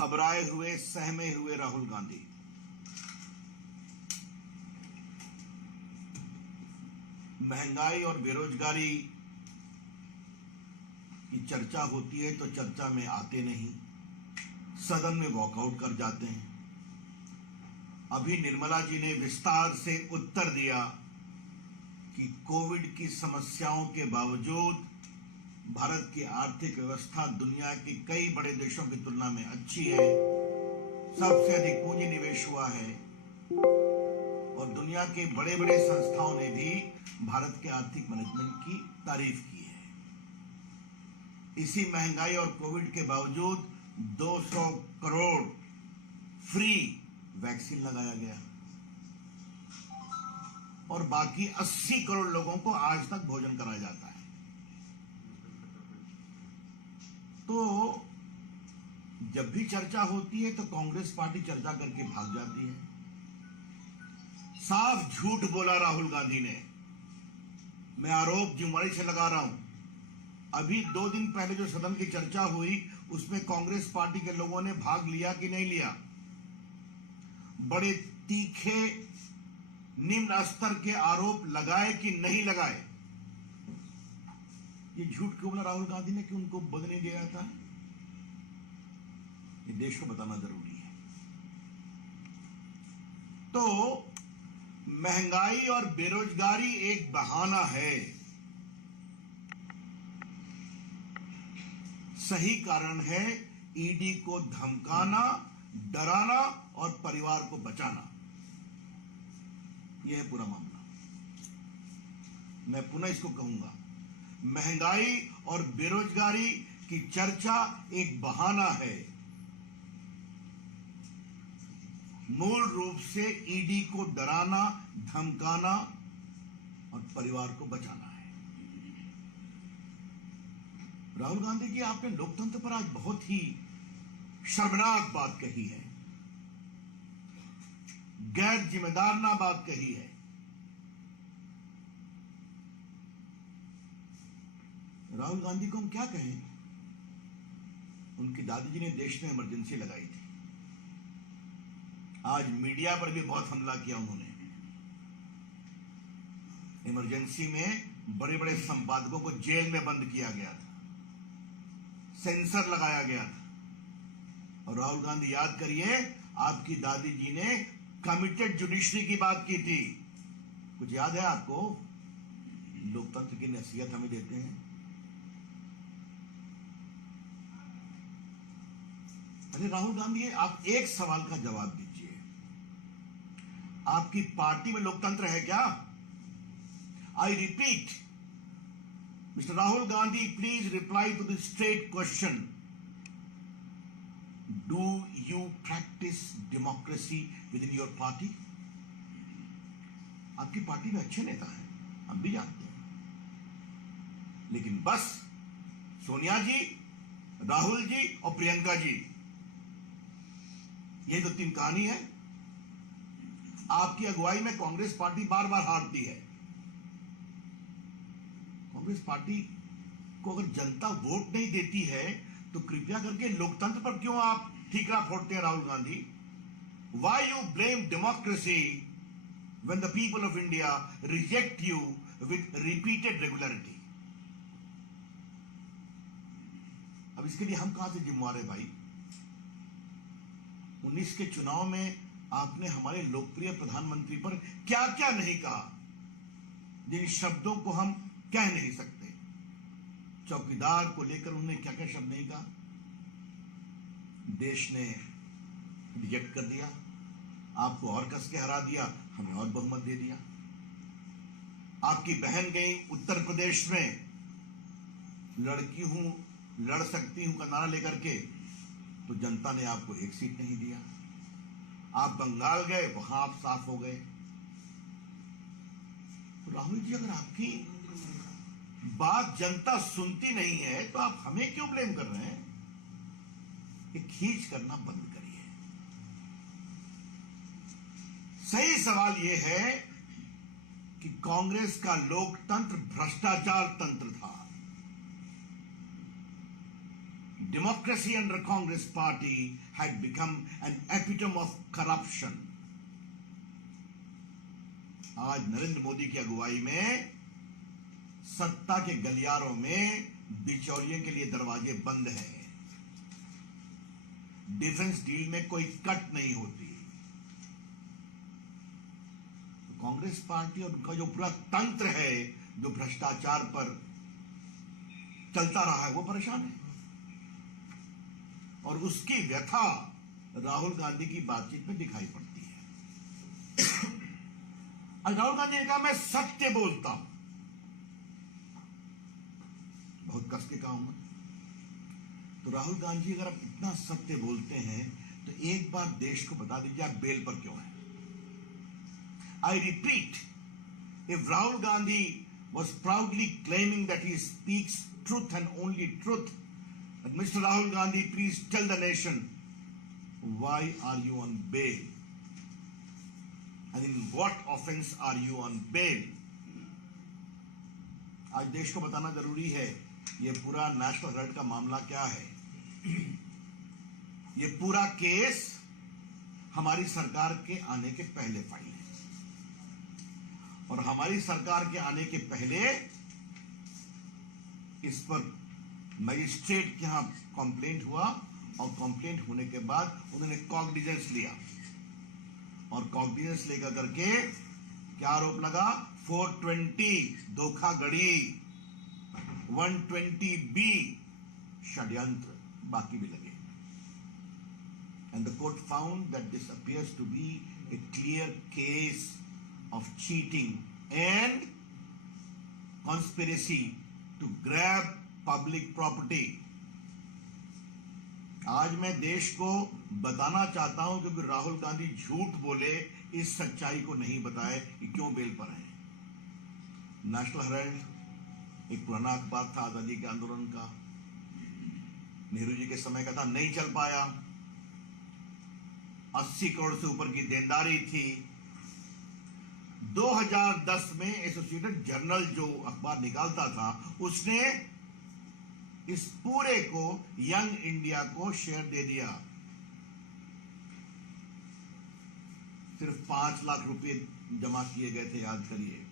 घबराए हुए, सहमे हुए राहुल गांधी। महंगाई और बेरोजगारी की चर्चा होती है तो चर्चा में आते नहीं, सदन में वॉकआउट कर जाते हैं। अभी निर्मला जी ने विस्तार से उत्तर दिया कि कोविड की समस्याओं के बावजूद भारत की आर्थिक व्यवस्था दुनिया के कई बड़े देशों की तुलना में अच्छी है, सबसे अधिक पूंजी निवेश हुआ है और दुनिया के बड़े बड़े संस्थाओं ने भी भारत के आर्थिक मैनेजमेंट की तारीफ की है। इसी महंगाई और कोविड के बावजूद 200 करोड़ फ्री वैक्सीन लगाया गया और बाकी 80 करोड़ लोगों को आज तक भोजन कराया जाता है। तो जब भी चर्चा होती है तो कांग्रेस पार्टी चर्चा करके भाग जाती है। साफ झूठ बोला राहुल गांधी ने। मैं आरोप जिम्मेदारी से लगा रहा हूं। अभी 2 दिन पहले जो सदन की चर्चा हुई उसमें कांग्रेस पार्टी के लोगों ने भाग लिया कि नहीं लिया? बड़े तीखे निम्न स्तर के आरोप लगाए कि नहीं लगाए? ये झूठ क्यों बोला राहुल गांधी ने कि उनको बोलने नहीं दिया था? ये देश को बताना जरूरी है। तो महंगाई और बेरोजगारी एक बहाना है, सही कारण है ईडी को धमकाना, डराना और परिवार को बचाना। यह है पूरा मामला। मैं पुनः इसको कहूंगा, महंगाई और बेरोजगारी की चर्चा एक बहाना है, मूल रूप से ईडी को डराना, धमकाना और परिवार को बचाना है। राहुल गांधी जी, आपने लोकतंत्र पर आज बहुत ही शर्मनाक बात कही है, गैर जिम्मेदाराना बात कही है। राहुल गांधी को हम क्या कहें? उनकी दादी जी ने देश में इमरजेंसी लगाई थी। आज मीडिया पर भी बहुत हमला किया उन्होंने। इमरजेंसी में बड़े बड़े संपादकों को जेल में बंद किया गया था, सेंसर लगाया गया था। और राहुल गांधी, याद करिए, आपकी दादी जी ने कमिटेड जुडिशरी की बात की थी। कुछ याद है आपको? लोकतंत्र की नसीहत हमें देते हैं। अरे राहुल गांधी, आप एक सवाल का जवाब दीजिए, आपकी पार्टी में लोकतंत्र है क्या? I repeat, mister Rahul Gandhi, please reply to the straight question, do you practice democracy within your party? आपकी पार्टी में अच्छे नेता हैं, हम भी जानते हैं, लेकिन बस सोनिया जी, राहुल जी और प्रियंका जी, ये तो 3 कहानी है। आपकी अगुवाई में कांग्रेस पार्टी बार बार हारती है। कांग्रेस पार्टी को अगर जनता वोट नहीं देती है तो कृपया करके लोकतंत्र पर क्यों आप ठीकरा फोड़ते हैं Rahul Gandhi? Why you blame democracy when the people of India reject you with repeated regularity? अब इसके लिए हम कहां से जिम्मेवार है भाई? 19 के चुनाव में आपने हमारे लोकप्रिय प्रधानमंत्री पर क्या क्या नहीं कहा, जिन शब्दों को हम कह नहीं सकते। चौकीदार को लेकर उन्होंने क्या क्या शब्द नहीं कहा। देश ने रिजेक्ट कर दिया, आपको और कस के हरा दिया, हमें और बहुमत दे दिया। आपकी बहन गई उत्तर प्रदेश में, लड़की हूं, लड़ सकती हूं का नारा लेकर के, तो जनता ने आपको 1 सीट नहीं दिया। आप बंगाल गए, वहां आप साफ हो गए। तो राहुल जी, अगर आपकी बात जनता सुनती नहीं है तो आप हमें क्यों ब्लेम कर रहे हैं? ये खींच करना बंद करिए। सही सवाल यह है कि कांग्रेस का लोकतंत्र भ्रष्टाचार तंत्र था। democracy under Congress party had become an epitome of corruption. आज नरेंद्र मोदी की अगुवाई में सत्ता के गलियारों में बिचौलियों के लिए दरवाजे बंद हैं। डिफेंस डील में कोई कट नहीं होती। तो कांग्रेस पार्टी और उनका जो पूरा तंत्र है जो भ्रष्टाचार पर चलता रहा है वो परेशान है, और उसकी व्यथा राहुल गांधी की बातचीत में दिखाई पड़ती है। राहुल गांधी ने कहा मैं सत्य बोलता हूं, बहुत कस के कहा हूं। तो राहुल गांधी अगर आप इतना सत्य बोलते हैं तो एक बार देश को बता दीजिए आप बेल पर क्यों हैं। I repeat, if Rahul Gandhi was proudly claiming that he speaks truth and only truth, but Mr. Rahul Gandhi, please tell the nation, why are you on bail? And in what offense are you on bail? आज देश को बताना जरूरी है ये पूरा national Herald का मामला क्या है। ये पूरा केस हमारी सरकार के आने के पहले फाइल है, और हमारी सरकार के आने के पहले इस पर मजिस्ट्रेट के यहां कंप्लेंट हुआ, और कंप्लेंट होने के बाद उन्होंने कॉग्निजेंस लिया, और कॉग्निजेंस लेकर करके क्या आरोप लगा, 420 धोखाधड़ी, 120B षड्यंत्र, बाकी भी लगे। And the court found that this appears to be a clear case of cheating and conspiracy to grab public property. आज मैं देश को बताना चाहता हूं क्योंकि राहुल गांधी झूठ बोले, इस सच्चाई को नहीं बताए कि क्यों बेल पर है। नेशनल हेराल्ड एक पुराना अखबार था आजादी के आंदोलन का, नेहरू जी के समय का था, नहीं चल पाया, 80 करोड़ से ऊपर की देनदारी थी। 2010 में एसोसिएटेड जर्नल जो अखबार निकालता था उसने इस पूरे को यंग इंडिया को शेयर दे दिया। सिर्फ 5 लाख रुपए जमा किए गए थे, याद करिए,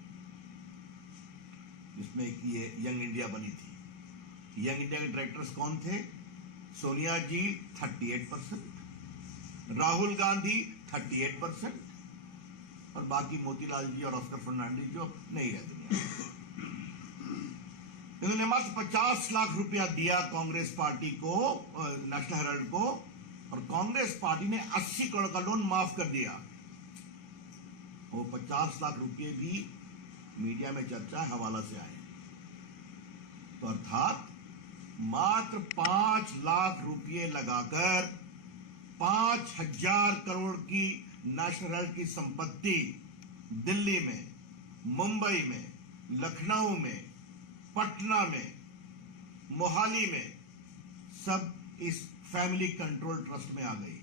जिसमें ये यंग इंडिया बनी थी। यंग इंडिया के डायरेक्टर्स कौन थे? सोनिया जी 38%, राहुल गांधी 38%, और बाकी मोतीलाल जी और ऑस्कर फर्नांडिस जो नहीं रहे दुनिया। इन्होंने मात्र 50 लाख रुपया दिया कांग्रेस पार्टी को, नेशनल हेराल्ड को, और कांग्रेस पार्टी ने 80 करोड़ का लोन माफ कर दिया। वो 50 लाख रुपये भी मीडिया में चर्चा है, हवाला से आए। तो अर्थात मात्र 5 लाख रुपये लगाकर 5000 करोड़ की नेशनल हेराल्ड की संपत्ति दिल्ली में, मुंबई में, लखनऊ में, पटना में, मोहाली में, सब इस फैमिली कंट्रोल ट्रस्ट में आ गई।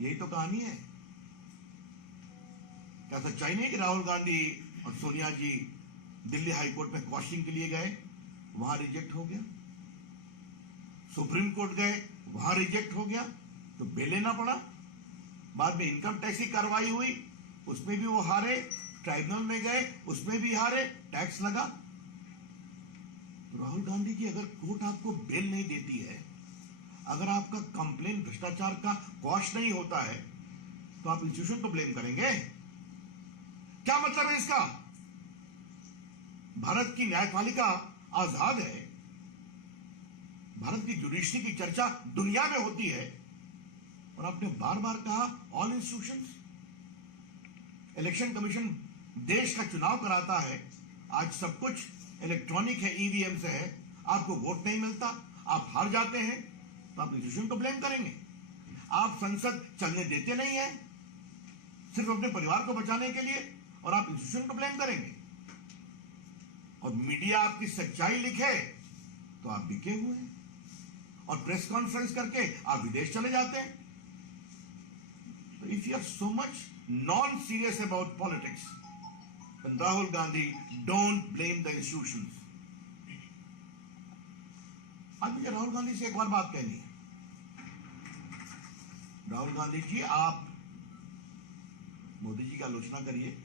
यही तो कहानी है। क्या सच्चाई नहीं कि राहुल गांधी और सोनिया जी दिल्ली हाईकोर्ट में क्वेश्चनिंग के लिए गए, वहां रिजेक्ट हो गया, सुप्रीम कोर्ट गए, वहां रिजेक्ट हो गया, तो बेल लेना पड़ा। बाद में इनकम टैक्स की कार्रवाई हुई, उसमें भी वो हारे, ट्राइब्यूनल में गए, उसमें भी हारे, टैक्स लगा। तो राहुल गांधी की अगर कोर्ट आपको बेल नहीं देती है, अगर आपका कंप्लेन भ्रष्टाचार का क्वाश नहीं होता है, तो आप इंस्टीट्यूशन को ब्लेम करेंगे? क्या मतलब है इसका? भारत की न्यायपालिका आजाद है, भारत की जुडिशरी की चर्चा दुनिया में होती है, और आपने बार बार कहा ऑल इंस्टीट्यूशंस। इलेक्शन कमीशन देश का चुनाव कराता है, आज सब कुछ इलेक्ट्रॉनिक है, ईवीएम से है, आपको वोट नहीं मिलता, आप हार जाते हैं, तो आप इंस्टीट्यूशन को ब्लेम करेंगे। आप संसद चलने देते नहीं है सिर्फ अपने परिवार को बचाने के लिए, और आप इंस्टीट्यूशन को ब्लेम करेंगे। और मीडिया आपकी सच्चाई लिखे तो आप बिके हुए हैं, और प्रेस कॉन्फ्रेंस करके आप विदेश चले जाते हैं। तो if you are so much non serious about politics, then Rahul Gandhi, don't blame the institutions. आज मुझे राहुल गांधी से एक और बात कहनी है। राहुल गांधी जी, आप मोदी जी की आलोचना करिए,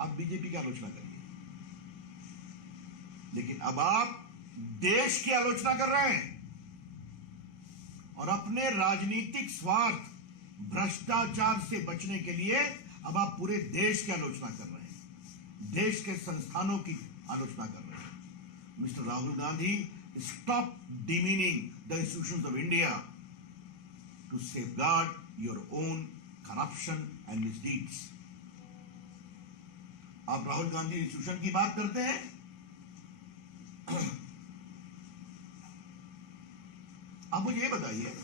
आप बीजेपी की आलोचना करिए, लेकिन अब आप देश की आलोचना कर रहे हैं और अपने राजनीतिक स्वार्थ, भ्रष्टाचार से बचने के लिए अब आप पूरे देश की आलोचना कर रहे हैं, देश के संस्थानों की आलोचना कर रहे हैं। Mister Rahul Gandhi, stop demeaning the institutions of India to safeguard your own corruption and misdeeds. आप राहुल गांधी इंस्टीट्यूशन की बात करते हैं, आप मुझे ये बताइए,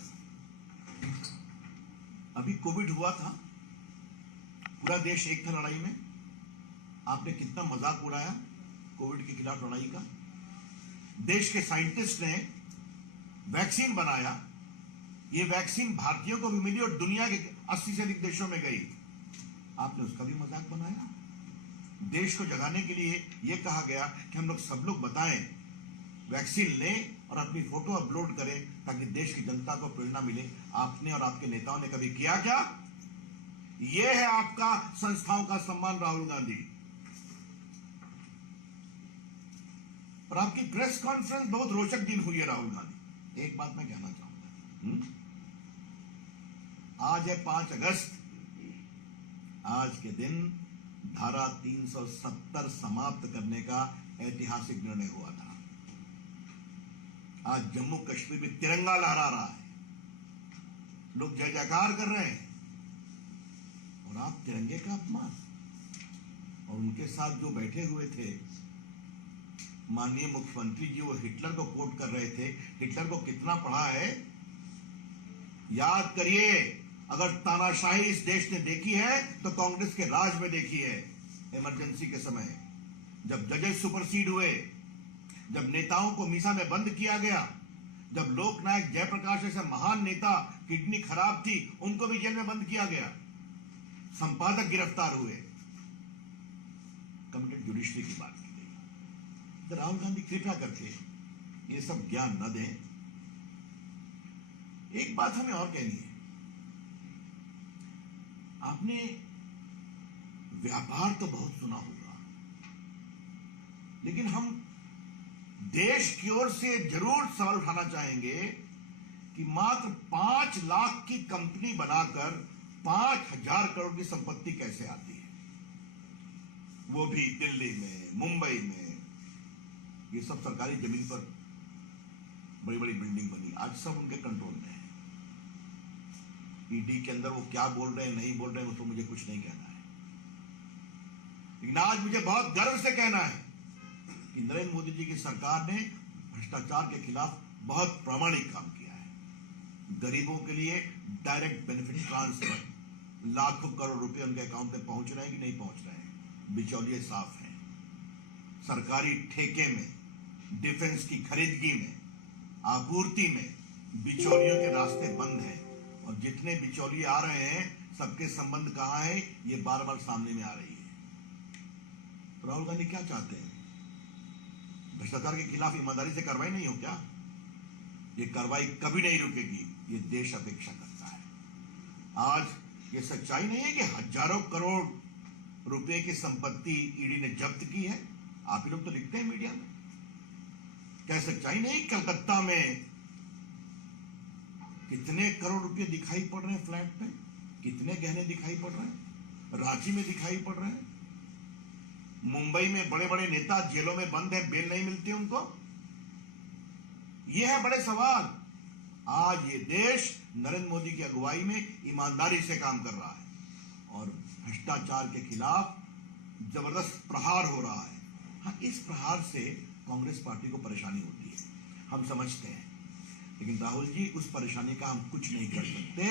अभी कोविड हुआ था, पूरा देश एक था लड़ाई में, आपने कितना मजाक उड़ाया कोविड के खिलाफ लड़ाई का। देश के साइंटिस्ट ने वैक्सीन बनाया, ये वैक्सीन भारतीयों को भी मिली और दुनिया के 80 से अधिक देशों में गई, आपने उसका भी मजाक बनाया। देश को जगाने के लिए यह कहा गया कि हम लोग सब लोग बताएं, वैक्सीन लें और अपनी फोटो अपलोड करें ताकि देश की जनता को प्रेरणा मिले। आपने और आपके नेताओं ने कभी किया क्या? यह है आपका संस्थाओं का सम्मान, राहुल गांधी। और आपकी प्रेस कॉन्फ्रेंस बहुत रोचक दिन हुई है राहुल गांधी। एक बात मैं कहना चाहूंगा, आज है 5 अगस्त, आज के दिन धारा 370 समाप्त करने का ऐतिहासिक निर्णय हुआ था। आज जम्मू कश्मीर में तिरंगा लहरा रहा है, लोग जय जयकार कर रहे हैं, और आप तिरंगे का अपमान। और उनके साथ जो बैठे हुए थे माननीय मुख्यमंत्री जी, वो हिटलर को कोट कर रहे थे। हिटलर को कितना पढ़ा है याद करिए। अगर तानाशाही इस देश ने देखी है तो कांग्रेस के राज में देखी है। इमरजेंसी के समय जब जजेस सुपरसीड हुए, जब नेताओं को मीसा में बंद किया गया, जब लोकनायक जयप्रकाश जैसे महान नेता, किडनी खराब थी, उनको भी जेल में बंद किया गया, संपादक गिरफ्तार हुए, कमिटेड जुडिशरी की बात की गई। तो राहुल गांधी कृपया करके ये सब ज्ञान न दें। एक बात हमें और कहनी है, आपने व्यापार तो बहुत सुना होगा, लेकिन हम देश की ओर से जरूर सवाल उठाना चाहेंगे कि मात्र 5 लाख की कंपनी बनाकर 5,000 करोड़ की संपत्ति कैसे आती है, वो भी दिल्ली में, मुंबई में। ये सब सरकारी जमीन पर बड़ी बड़ी बिल्डिंग बनी, आज सब उनके कंट्रोल में है। ईडी के अंदर वो क्या बोल रहे हैं, नहीं बोल रहे हैं, उसको मुझे कुछ नहीं कहना है, लेकिन आज मुझे बहुत गर्व से कहना है कि नरेंद्र मोदी जी की सरकार ने भ्रष्टाचार के खिलाफ बहुत प्रामाणिक काम किया है। गरीबों के लिए डायरेक्ट बेनिफिट ट्रांसफर, लाखों करोड़ रुपए उनके अकाउंट में पहुंच रहे हैं कि नहीं पहुंच रहे हैं, बिचौलिए साफ हैं। सरकारी ठेके में, डिफेंस की खरीदगी में, आपूर्ति में बिचौलियों के रास्ते बंद हैं, और जितने बिचौलिए आ रहे हैं सबके संबंध कहां है, ये बार बार सामने में आ रही है। तो राहुल गांधी क्या चाहते हैं? भ्रष्टाचार के खिलाफ ईमानदारी से कार्रवाई नहीं हो क्या? ये कार्रवाई कभी नहीं रुकेगी, ये देश अपेक्षा करता है। आज ये सच्चाई नहीं है कि हजारों करोड़ रुपए की संपत्ति ईडी ने जब्त की है। आप ही लोग तो लिखते हैं मीडिया में। क्या सच्चाई नहीं? कलकत्ता में कितने करोड़ रुपए दिखाई पड़ रहे हैं फ्लैट पे, कितने गहने दिखाई पड़ रहे हैं, रांची में दिखाई पड़ रहे हैं, मुंबई में बड़े बड़े नेता जेलों में बंद हैं, बेल नहीं मिलती उनको। ये है बड़े सवाल। आज ये देश नरेंद्र मोदी की अगुवाई में ईमानदारी से काम कर रहा है और भ्रष्टाचार के खिलाफ जबरदस्त प्रहार हो रहा है। हाँ, इस प्रहार से कांग्रेस पार्टी को परेशानी होती है, हम समझते हैं, लेकिन राहुल जी, उस परेशानी का हम कुछ नहीं कर सकते।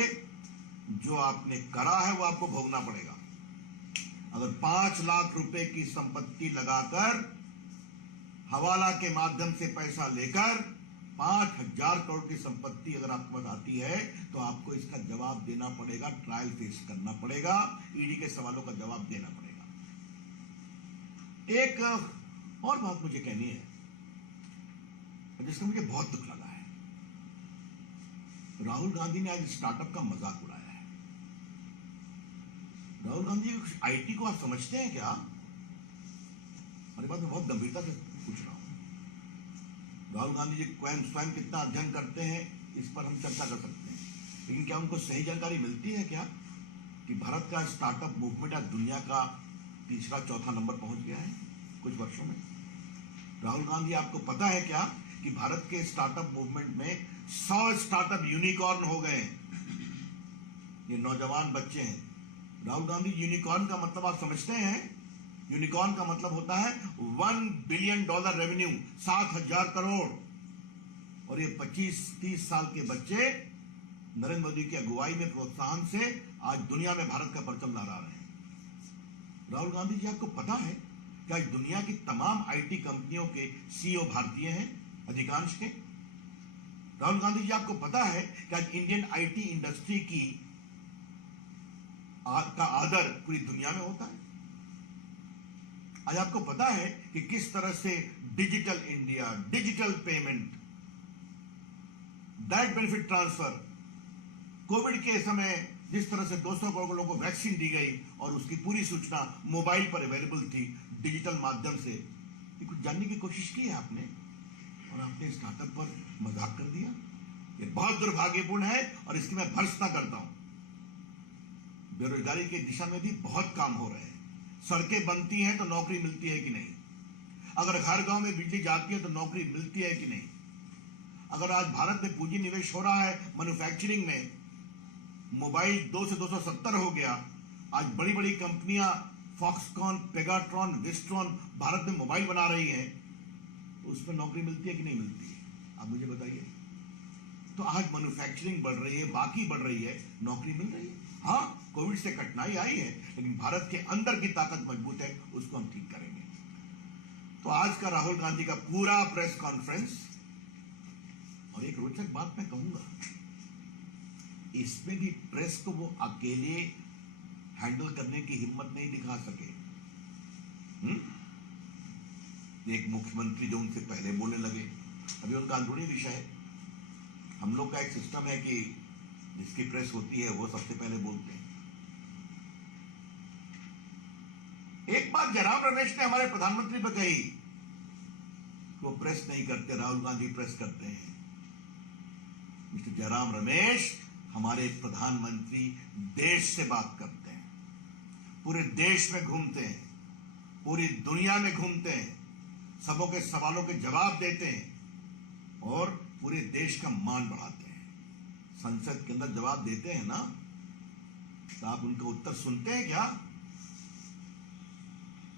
जो आपने करा है वो आपको भोगना पड़ेगा। अगर 5 लाख रुपए की संपत्ति लगाकर, हवाला के माध्यम से पैसा लेकर 5,000 करोड़ की संपत्ति अगर आपके पास आती है तो आपको इसका जवाब देना पड़ेगा, ट्रायल फेस करना पड़ेगा, ईडी के सवालों का जवाब देना पड़ेगा। एक और बात मुझे कहनी है, जिसका मुझे बहुत दुख लगा है। राहुल गांधी ने आज स्टार्टअप का मजाक उड़ाया है। राहुल गांधी आईटी को आप समझते हैं क्या? हमारी बात में बहुत गंभीरता से पूछ रहा हूं। राहुल गांधी जी स्वयं कितना अध्ययन करते हैं इस पर हम चर्चा कर सकते हैं, लेकिन क्या उनको सही जानकारी मिलती है क्या कि भारत का स्टार्टअप मूवमेंट आज दुनिया का तीसरा चौथा नंबर पहुंच गया है कुछ वर्षों में? राहुल गांधी, आपको पता है क्या कि भारत के स्टार्टअप मूवमेंट में 100 स्टार्टअप यूनिकॉर्न हो गए? ये नौजवान बच्चे हैं। राहुल गांधी, यूनिकॉर्न का मतलब आप समझते हैं? यूनिकॉर्न का मतलब होता है $1 बिलियन रेवेन्यू, 7,000 करोड़। और ये 25-30 साल के बच्चे नरेंद्र मोदी की अगुवाई में, प्रोत्साहन से आज दुनिया में भारत का परचम लहरा रहे हैं। राहुल गांधी जी, आपको पता है कि आज दुनिया की तमाम आईटी कंपनियों के सीईओ भारतीय हैं, अधिकांश के? राहुल गांधी जी, आपको पता है कि आज इंडियन आईटी इंडस्ट्री की का आदर पूरी दुनिया में होता है? आज आपको पता है कि किस तरह से digital India, digital payment, direct benefit transfer, Covid के समय जिस तरह से 200 करोड़ लोगों को वैक्सीन दी गई और उसकी पूरी सूचना मोबाइल पर अवेलेबल थी डिजिटल माध्यम से, ये कुछ जानने की कोशिश की है आपने? और आपने स्टार्टअप पर मजाक कर दिया। ये बहुत दुर्भाग्यपूर्ण है और इसकी मैं भर्त्सना करता हूं। बेरोजगारी की दिशा में भी बहुत काम हो रहे हैं। सड़कें बनती हैं तो नौकरी मिलती है कि नहीं? अगर हर गांव में बिजली जाती है तो नौकरी मिलती है कि नहीं? अगर आज भारत में पूंजी निवेश हो रहा है मैन्युफैक्चरिंग में, मोबाइल 2 से 270 हो गया, आज बड़ी बड़ी कंपनियां फॉक्सकॉन, पेगाट्रॉन, विस्ट्रॉन भारत में मोबाइल बना रही हैं, तो उसमें नौकरी मिलती है कि नहीं मिलती है? आप मुझे बताइए। तो आज मैन्युफैक्चरिंग बढ़ रही है, बाकी बढ़ रही है, नौकरी मिल रही है। हाँ, कोविड से कठिनाई आई है, लेकिन भारत के अंदर की ताकत मजबूत है, उसको हम ठीक करेंगे। तो आज का राहुल गांधी का पूरा प्रेस कॉन्फ्रेंस, और एक रोचक बात मैं कहूंगा, इसमें भी प्रेस को वो अकेले हैंडल करने की हिम्मत नहीं दिखा सके। एक मुख्यमंत्री जो उनसे पहले बोलने लगे, अभी उनका अंदरूनी विषय है। हम लोग का एक सिस्टम है कि जिसकी प्रेस होती है वो सबसे पहले बोलते हैं। एक बात जयराम रमेश ने हमारे प्रधानमंत्री पर कही, वो प्रेस नहीं करते, राहुल गांधी प्रेस करते हैं। मिस्टर जयराम रमेश, हमारे प्रधानमंत्री देश से बात करते हैं, पूरे देश में घूमते हैं, पूरी दुनिया में घूमते हैं, सबों के सवालों के जवाब देते हैं और पूरे देश का मान बढ़ाते हैं। संसद के अंदर जवाब देते हैं ना, तो आप उनका उत्तर सुनते हैं क्या?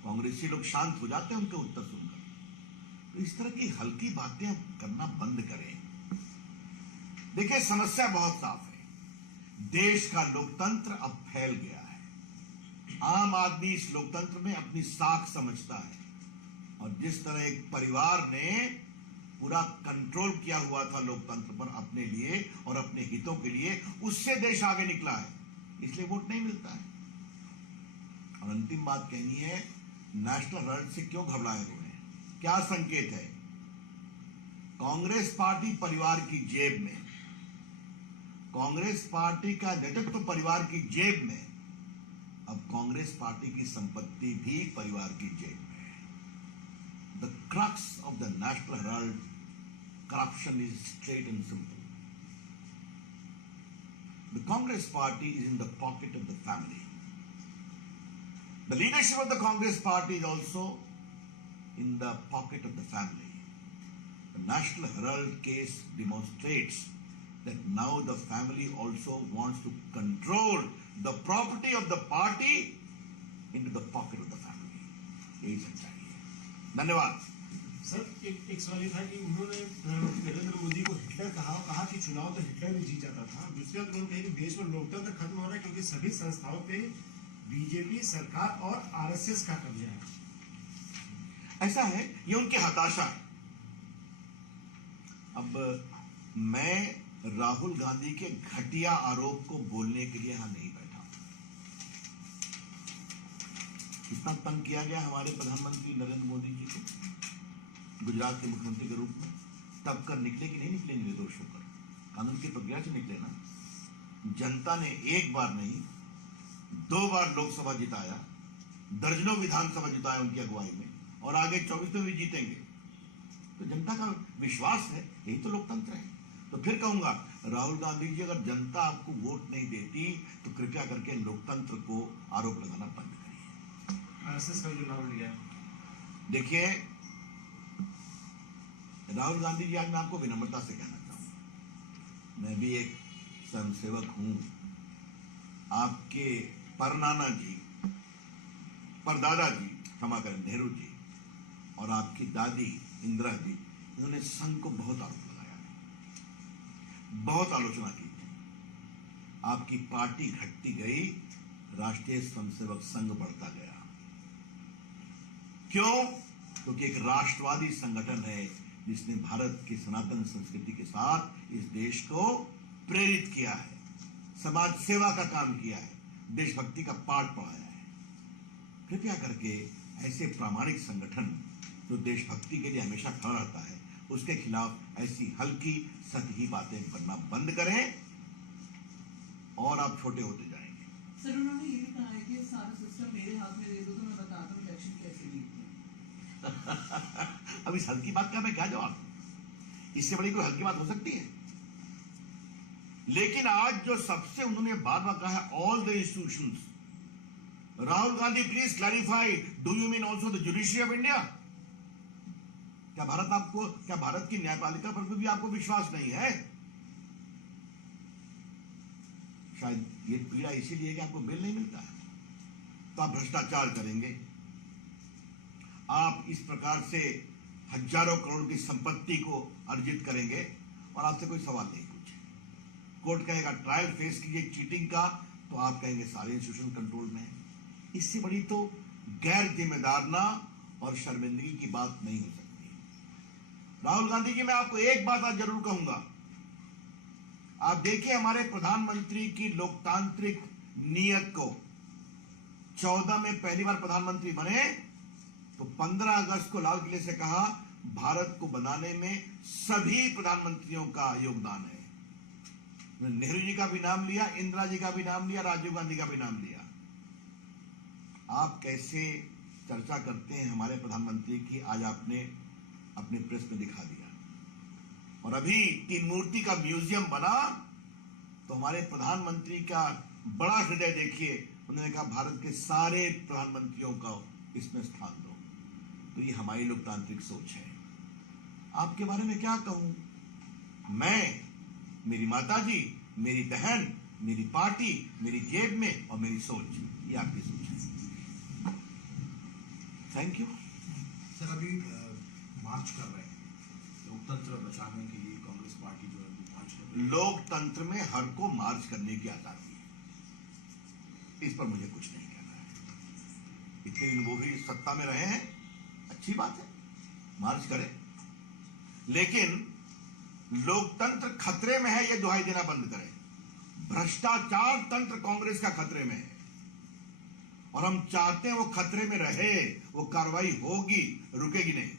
कांग्रेसी लोग शांत हो जाते हैं उनके उत्तर सुनकर। तो इस तरह की हल्की बातें करना बंद करें। देखिए, समस्या बहुत साफ है। देश का लोकतंत्र अब फैल गया है। आम आदमी इस लोकतंत्र में अपनी साख समझता है, और जिस तरह एक परिवार ने पूरा कंट्रोल किया हुआ था लोकतंत्र पर अपने लिए और अपने हितों के लिए, उससे देश आगे निकला है, इसलिए वोट नहीं मिलता है। और अंतिम बात कहनी है, नेशनल हेराल्ड से क्यों घबराए हुए हैं? क्या संकेत है? कांग्रेस पार्टी परिवार की जेब में, कांग्रेस पार्टी का नेतृत्व परिवार की जेब में, अब कांग्रेस पार्टी की संपत्ति भी परिवार की जेब में है। The crux of the national Herald corruption is straight and simple. The Congress party is in the pocket of the family. The leadership of the Congress party is also in the pocket of the family. The National Herald case demonstrates that now the family also wants to control the property of the party into the pocket of the family. यही सच्चाई है। धन्यवाद। Sir, एक सवाल ये था कि उन्होंने प्रधानमंत्री नरेंद्र मोदी को हिटलर कहा कि चुनाव तो हिटलर ने जीत जाता था। दूसरी बात उन्होंने कही कि देश में लोकतंत्र खत्म हो रहा है क्योंकि सभी संस्थाओं पे बीजेपी सरकार और आरएसएस का कब्जा है। ऐसा है, ये उनकी हताशा है। अब मैं राहुल गांधी के घटिया आरोप को बोलने के लिए यहां नहीं बैठा। कितना तंग किया गया हमारे प्रधानमंत्री नरेंद्र मोदी जी को गुजरात के मुख्यमंत्री के रूप में, तब कर निकले कि नहीं निकले निर्दोष होकर? कानून की प्रक्रिया से निकले ना। जनता ने एक बार नहीं 2 बार लोकसभा जिताया, दर्जनों विधानसभा जिताया उनकी अगुवाई में, और आगे 24 में भी जीतेंगे। तो जनता का विश्वास है, यही तो लोकतंत्र है। तो फिर कहूंगा, राहुल गांधी जी, अगर जनता आपको वोट नहीं देती तो कृपया करके लोकतंत्र को आरोप लगाना बंद करिए। आरएसएस का जो नाम लिया, देखिए राहुल गांधी जी, आज मैं आपको विनम्रता से कहना चाहूंगा, मैं भी एक स्वयंसेवक हूं। आपके परनाना जी, परदादा जी, क्षमा करें, नेहरू जी, और आपकी दादी इंदिरा जी, इन्होंने संघ को बहुत आरोप लगाया, बहुत आलोचना की थी। आपकी पार्टी घटती गई, राष्ट्रीय स्वयंसेवक संघ बढ़ता गया। क्यों? क्योंकि एक राष्ट्रवादी संगठन है जिसने भारत की सनातन संस्कृति के साथ इस देश को प्रेरित किया है, समाज सेवा का काम किया है, देशभक्ति का पाठ पढ़ाया है। कृपया करके ऐसे प्रामाणिक संगठन जो देशभक्ति के लिए हमेशा खड़ा रहता है, उसके खिलाफ ऐसी हल्की सतही बातें करना बंद करें, और आप छोटे होते जाएंगे। सर, उन्होंने ये भी कहा है कि सारा सिस्टम मेरे हाथ में दे दो तो मैं बताता हूँ इलेक्शन कैसे जीतते हैं। अब इस हल्की बात का मैं क्या जवाब दूं? इससे बड़ी कोई हल्की बात हो सकती है? लेकिन आज जो सबसे उन्होंने बात कहा है, all the institutions, Rahul Gandhi please clarify, do you mean also the judiciary of India? क्या भारत की न्यायपालिका पर भी आपको विश्वास नहीं है? शायद ये पीड़ा इसीलिए कि आपको बेल नहीं मिलता है, तो आप भ्रष्टाचार करेंगे, आप इस प्रकार से हजारों करोड़ की संपत्ति को अर्जित करेंगे, और आपसे कोई सवाल नहीं पूछे। कोर्ट कहेगा ट्रायल फेस कीजिए चीटिंग का, तो आप कहेंगे सारे इंस्टीट्यूशन कंट्रोल में है। इससे बड़ी तो गैर जिम्मेदारना और शर्मिंदगी की बात नहीं हो सकती। राहुल गांधी जी, मैं आपको एक बात आज जरूर कहूंगा, आप देखिए हमारे प्रधानमंत्री की लोकतांत्रिक नीयत को। 14 में पहली बार प्रधानमंत्री बने तो 15 अगस्त को लाल किले से कहा, भारत को बनाने में सभी प्रधानमंत्रियों का योगदान है। नेहरू जी का भी नाम लिया, इंदिरा जी का भी नाम लिया, राजीव गांधी का भी नाम लिया। आप कैसे चर्चा करते हैं हमारे प्रधानमंत्री की, आज आपने अपने प्रेस में दिखा दिया। और अभी 3 मूर्ति का म्यूजियम बना तो हमारे प्रधानमंत्री का बड़ा हृदय देखिए, उन्होंने कहा भारत के सारे प्रधानमंत्रियों का इसमें स्थान दो। तो ये हमारी लोकतांत्रिक सोच है। आपके बारे में क्या कहूं मैं? मेरी माताजी, मेरी बहन, मेरी पार्टी, मेरी जेब में, और मेरी सोच, ये आपकी सोच है। Thank you. सर, अभी मार्च कर रहे हैं लोकतंत्र बचाने के लिए, कांग्रेस पार्टी जो है मार्च कर रही है। लोकतंत्र में हर को मार्च करने की आजादी है, इस पर मुझे कुछ नहीं कहना है। इतने दिन वो भी सत्ता में रहे हैं, अच्छी बात है, मार्च करें, लेकिन लोकतंत्र खतरे में है, यह दुहाई देना बंद करें। भ्रष्टाचार तंत्र कांग्रेस का खतरे में है, और हम चाहते हैं वो खतरे में रहे, वो कार्रवाई होगी, रुकेगी नहीं।